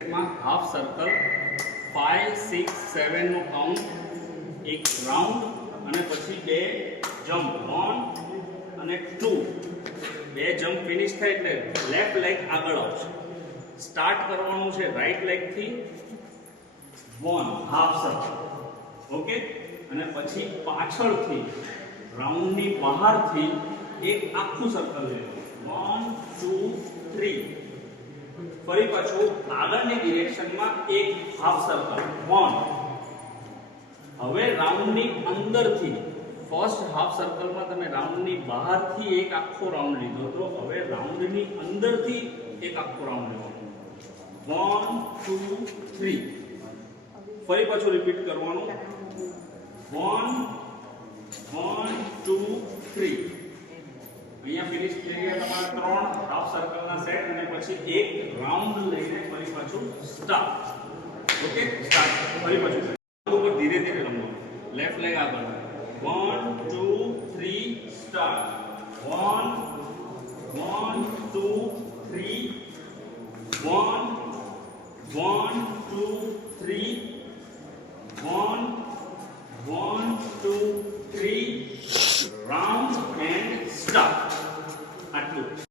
Half circle 5 6 7 નો count, એક round અને પછી બે જમ્પ 1 અને 2. બે જમ્પ ફિનિશ થાય એટલે લેફ્ટ લેગ આગળ આવશે. સ્ટાર્ટ કરવાનું છે રાઈટ લેગ થી 1 હાફ સર્કલ. ઓકે, અને પછી પાછળથી રાઉન્ડની બહારથી એક આખું સર્કલ લેવાનું 1 2 3. ફરી પાછું આગળની ડિરેક્શનમાં એક હાફ સર્કલ 1. હવે રાઉન્ડની અંદરથી ફર્સ્ટ હાફ સર્કલમાં તમે રાઉન્ડની બહારથી એક આખો રાઉન્ડ લીધો તો હવે રાઉન્ડની અંદરથી એક આખો રાઉન્ડ લેવાનો 1 2 3. ફરી પાછું રિપીટ કરવાનું 1 1 2 3. અહીંયા ફિનિશ થઈ ગયા તમારા 3 હાફ સર્કલના સેટ અને પછી એક રાઉન્ડ લઈને ફરી પાછું સ્ટાર્ટ. Okay, start. ફરી પાછું ઉપર ધીરે ધીરે રમવાનું. લેફ્ટ લેગ આગળ 1 2 3 સ્ટાર્ટ. 1 1 2 3 1 1 2 3